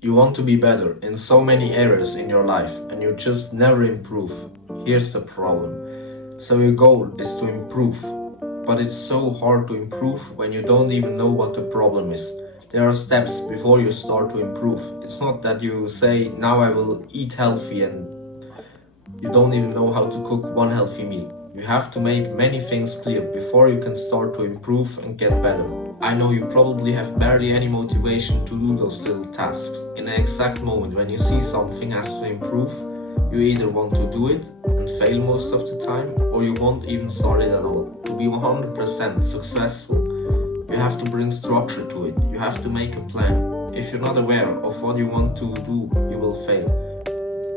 You want to be better in so many areas in your life and you just never improve. Here's the problem. So your goal is to improve, but it's so hard to improve when you don't even know what the problem is. There are steps before you start to improve. It's not that you say, now I will eat healthy and you don't even know how to cook one healthy meal. You have to make many things clear before you can start to improve and get better. I know you probably have barely any motivation to do those little tasks. In the exact moment when you see something has to improve, you either want to do it and fail most of the time, or you won't even start it at all. To be 100% successful, you have to bring structure to it. You have to make a plan. If you're not aware of what you want to do, you will fail.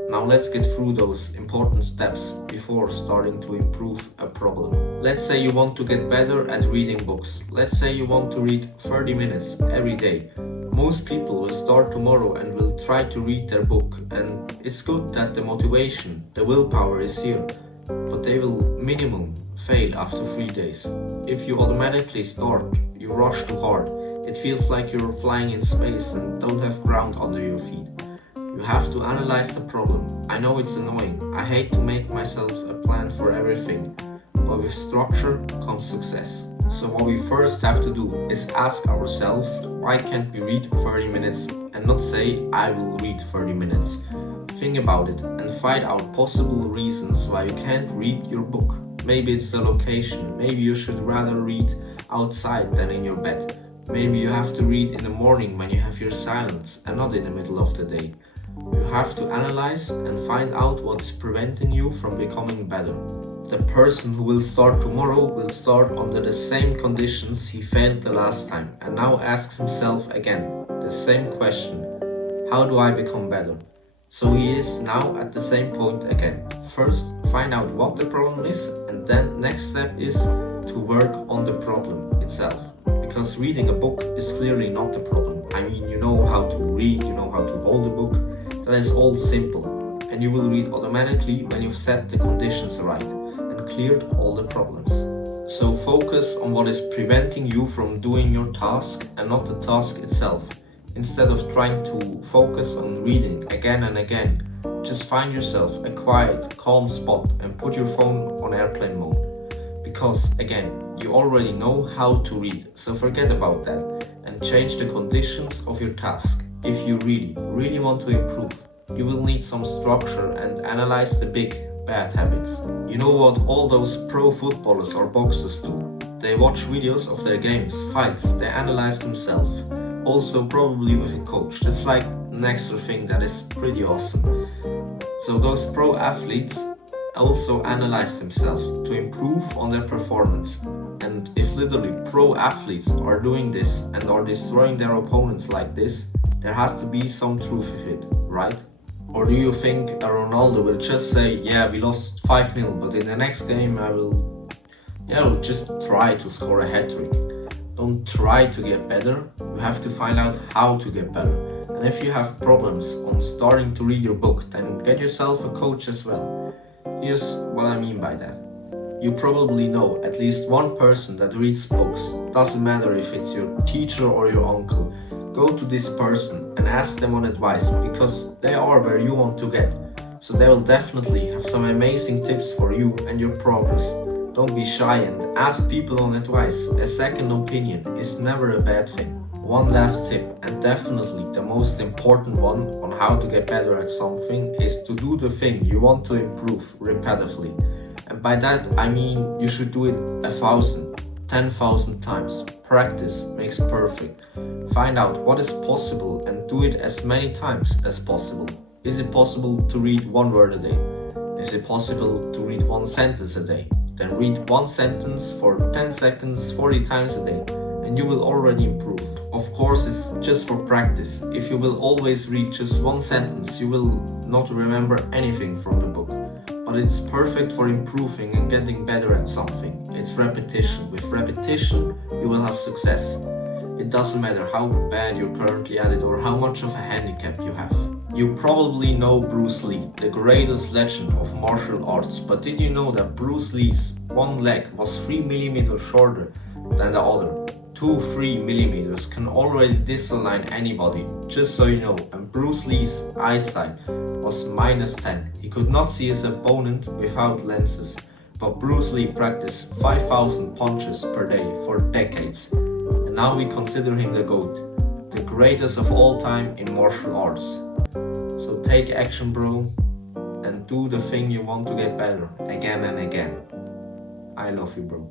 Now let's get through those important steps before starting to improve a problem. Let's say you want to get better at reading books. Let's say you want to read 30 minutes every day. Most people will start tomorrow and will try to read their book, and it's good that the motivation, the willpower is here, but they will minimum fail after 3 days. If you automatically start, you rush too hard. It feels like you're flying in space and don't have ground under your feet. You have to analyze the problem. I know it's annoying. I hate to make myself a plan for everything, but with structure comes success. So what we first have to do is ask ourselves, why can't we read 30 minutes and not say, I will read 30 minutes. Think about it and find out possible reasons why you can't read your book. Maybe it's the location. Maybe you should rather read outside than in your bed. Maybe you have to read in the morning when you have your silence and not in the middle of the day. You have to analyze and find out what is preventing you from becoming better. The person who will start tomorrow will start under the same conditions he failed the last time and now asks himself again the same question: how do I become better? So he is now at the same point again. First, find out what the problem is, and then next step is to work on the problem itself. Because reading a book is clearly not the problem. I mean, you know how to read, you know how to hold a book. That is all simple, and you will read automatically when you've set the conditions right and cleared all the problems. So focus on what is preventing you from doing your task and not the task itself. Instead of trying to focus on reading again and again, just find yourself a quiet, calm spot and put your phone on airplane mode. Because again, you already know how to read, so forget about that and change the conditions of your task. If you really want to improve, you will need some structure and analyze the big, bad habits. You know what all those pro footballers or boxers do? They watch videos of their games, fights, they analyze themselves. Also probably with a coach. That's like an extra thing that is pretty awesome. So those pro athletes also analyze themselves to improve on their performance. And if literally pro athletes are doing this and are destroying their opponents like this, there has to be some truth in it, right? Or do you think a Ronaldo will just say, yeah, we lost 5-0, but in the next game I will just try to score a hat-trick. Don't try to get better, you have to find out how to get better. And if you have problems on starting to read your book, then get yourself a coach as well. Here's what I mean by that. You probably know at least one person that reads books. Doesn't matter if it's your teacher or your uncle. Go to this person and ask them on advice, because they are where you want to get. So they will definitely have some amazing tips for you and your progress. Don't be shy and ask people on advice. A second opinion is never a bad thing. One last tip, and definitely the most important one on how to get better at something, is to do the thing you want to improve repetitively. And by that I mean you should do it 1,000, 10,000 times. Practice makes perfect. Find out what is possible and do it as many times as possible. Is it possible to read one word a day? Is it possible to read one sentence a day? Then read one sentence for 10 seconds 40 times a day and you will already improve. Of course, it's just for practice. If you will always read just one sentence, you will not remember anything from the book. But it's perfect for improving and getting better at something. It's repetition. With repetition, you will have success. It doesn't matter how bad you're currently at it or how much of a handicap you have. You probably know Bruce Lee, the greatest legend of martial arts, but did you know that Bruce Lee's one leg was 3 millimeters shorter than the other? 2-3 millimeters can already disalign anybody, just so you know. And Bruce Lee's eyesight was -10. He could not see his opponent without lenses. But Bruce Lee practiced 5,000 punches per day for decades. And now we consider him the GOAT, the greatest of all time in martial arts. So take action, bro, and do the thing you want to get better again and again. I love you, bro.